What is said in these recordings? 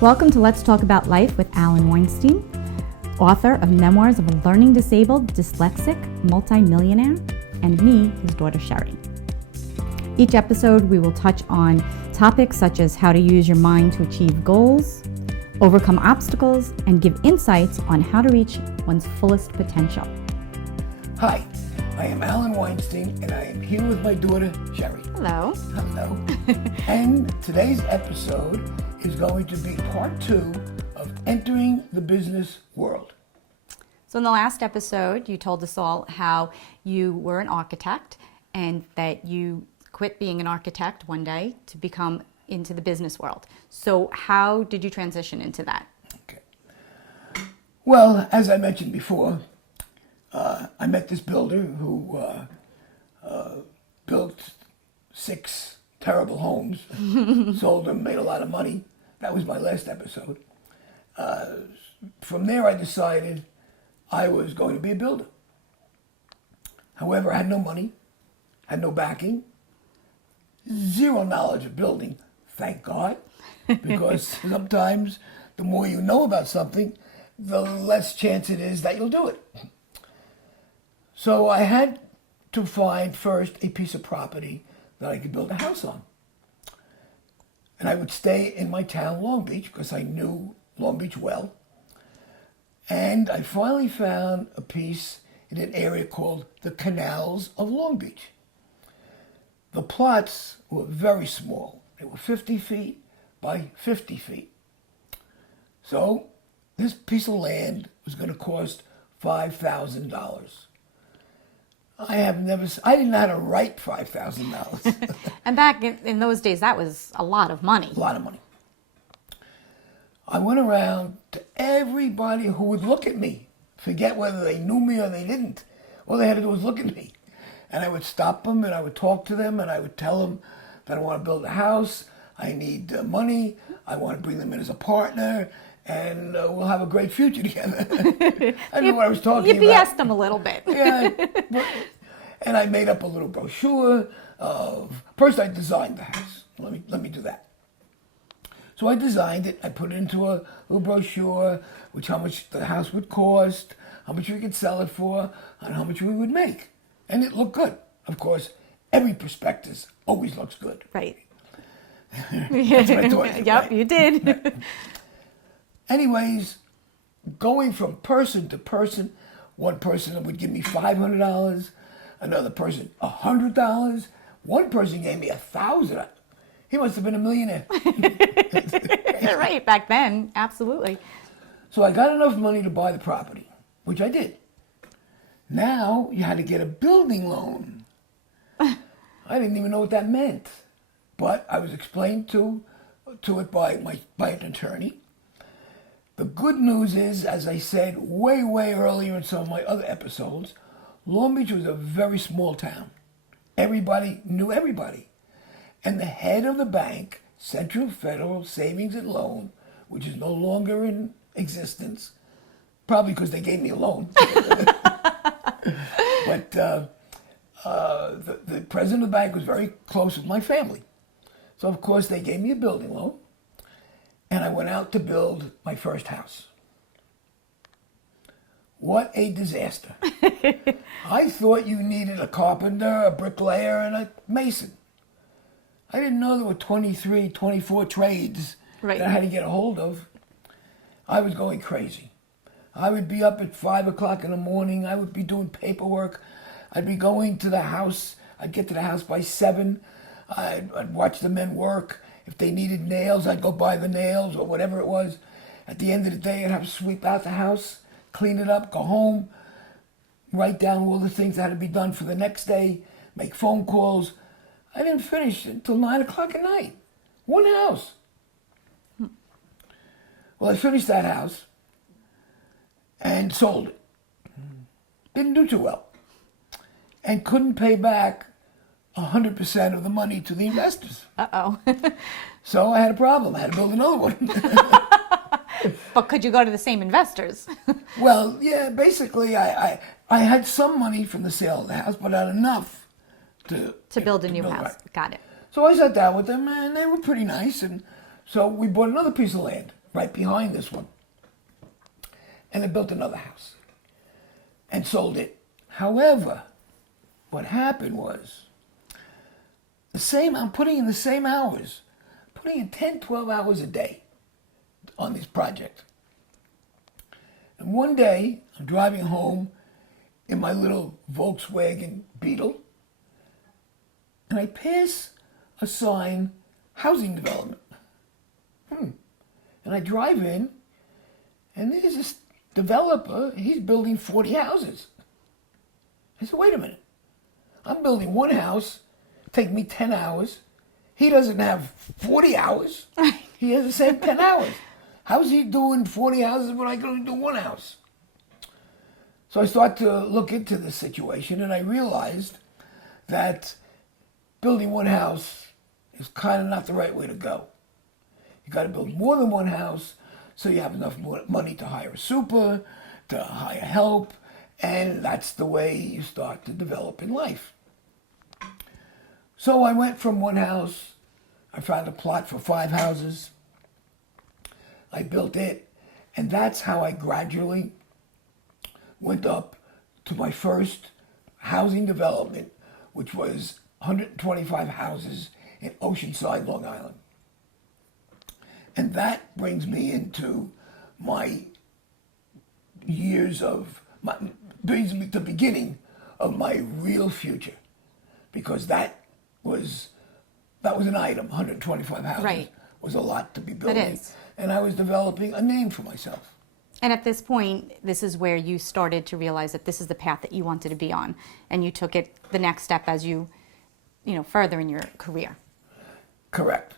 Welcome to Let's Talk About Life with Alan Weinstein, author of Memoirs of a Learning Disabled, Dyslexic, Multimillionaire, and me, his daughter Sherry. Each episode, we will touch on topics such as how to use your mind to achieve goals, overcome obstacles, and give insights on how to reach one's fullest potential. Hi, I am Alan Weinstein, and I am here with my daughter, Sherry. Hello. Hello. And today's episode is going to be part 2 of entering the business world. So in the last episode, you told us all how you were an architect and that you quit being an architect one day to become into the business world. So how did you transition into that? Okay. Well, as I mentioned before, I met this builder who built 6 terrible homes, sold them, made a lot of money. That was my last episode. From there, I decided I was going to be a builder. However, I had no money, had no backing, zero knowledge of building, thank God, because sometimes the more you know about something, the less chance it is that you'll do it. So I had to find first a piece of property that I could build a house on. And I would stay in my town, Long Beach, because I knew Long Beach well. And I finally found a piece in an area called the Canals of Long Beach. The plots were very small. They were 50 feet by 50 feet. So this piece of land was going to cost $5,000. I didn't know how to write $5,000. And back in those days, that was a lot of money. A lot of money. I went around to everybody who would look at me, forget whether they knew me or they didn't. All they had to do was look at me. And I would stop them and I would talk to them and I would tell them that I want to build a house, I need money, I want to bring them in as a partner, and we'll have a great future together. I knew what I was talking about. You BS'd them a little bit. Yeah. And I made up a little brochure of, first I designed the house. Let me do that. So I designed it, I put it into a little brochure, which how much the house would cost, how much we could sell it for, and how much we would make. And it looked good. Of course, every prospectus always looks good. Right. That's what I taught you. Yep, right? you did. Anyways, going from person to person, one person would give me $500, another person $100, one person gave me $1,000. He must have been a millionaire. Right, back then, absolutely. So I got enough money to buy the property, which I did. Now you had to get a building loan. I didn't even know what that meant, but I was explained to it by an attorney. The good news is, as I said way earlier in some of my other episodes, Long Beach was a very small town. Everybody knew everybody. And the head of the bank, Central Federal Savings and Loan, which is no longer in existence, probably because they gave me a loan. But the president of the bank was very close with my family. So, of course, they gave me a building loan. And I went out to build my first house. What a disaster. I thought you needed a carpenter, a bricklayer, and a mason. I didn't know there were 23, 24 trades that I had to get a hold of. I was going crazy. I would be up at 5 o'clock in the morning. I would be doing paperwork. I'd be going to the house. I'd get to the house by 7. I'd watch the men work. If they needed nails, I'd go buy the nails or whatever it was. At the end of the day, I'd have to sweep out the house, clean it up, go home, write down all the things that had to be done for the next day, make phone calls. I didn't finish until 9 o'clock at night. One house. Well, I finished that house and sold it. Didn't do too well. And couldn't pay back 100% of the money to the investors. Uh-oh. So I had a problem. I had to build another one. But could you go to the same investors? Well, yeah, basically I had some money from the sale of the house, but not enough to build a new house. Right. Got it. So I sat down with them, and they were pretty nice. And so we bought another piece of land, right behind this one. And I built another house and sold it. However, what happened was, I'm putting in the same hours, putting in 10, 12 hours a day on this project. And one day, I'm driving home in my little Volkswagen Beetle, and I pass a sign, housing development. And I drive in, and there's this developer, he's building 40 houses. I said, wait a minute. I'm building one house, take me 10 hours. He doesn't have 40 hours. He has the same 10 hours. How's he doing 40 houses when I can only do one house? So I start to look into this situation, and I realized that building one house is kind of not the right way to go. You got to build more than one house so you have enough money to hire a super, to hire help, and that's the way you start to develop in life. So I went from one house, I found a plot for 5 houses, I built it, and that's how I gradually went up to my first housing development, which was 125 houses in Oceanside, Long Island. And that brings me into my brings me to the beginning of my real future, because that was an item. 125 houses Right. was a lot to be building. It is. And I was developing a name for myself. And at this point, this is where you started to realize that this is the path that you wanted to be on, and you took it the next step as you further in your career. Correct.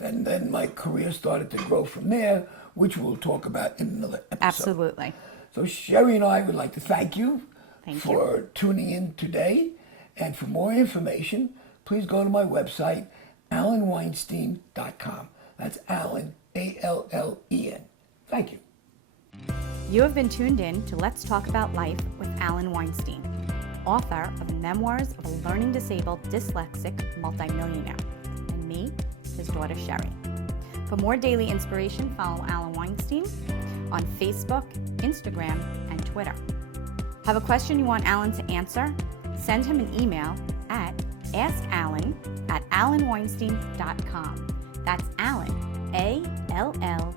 And then my career started to grow from there, which we'll talk about in another episode. Absolutely. So Sherry and I would like to thank you Thank for tuning in today. And for more information, please go to my website, alanweinstein.com. That's Alan, A-L-L-E-N. Thank you. You have been tuned in to Let's Talk About Life with Alan Weinstein, author of Memoirs of a Learning Disabled Dyslexic Multimillionaire, and me, his daughter Sherry. For more daily inspiration, follow Alan Weinstein on Facebook, Instagram, and Twitter. Have a question you want Alan to answer? Send him an email at askalan@alanweinstein.com. That's Alan, A-L-L-E-N,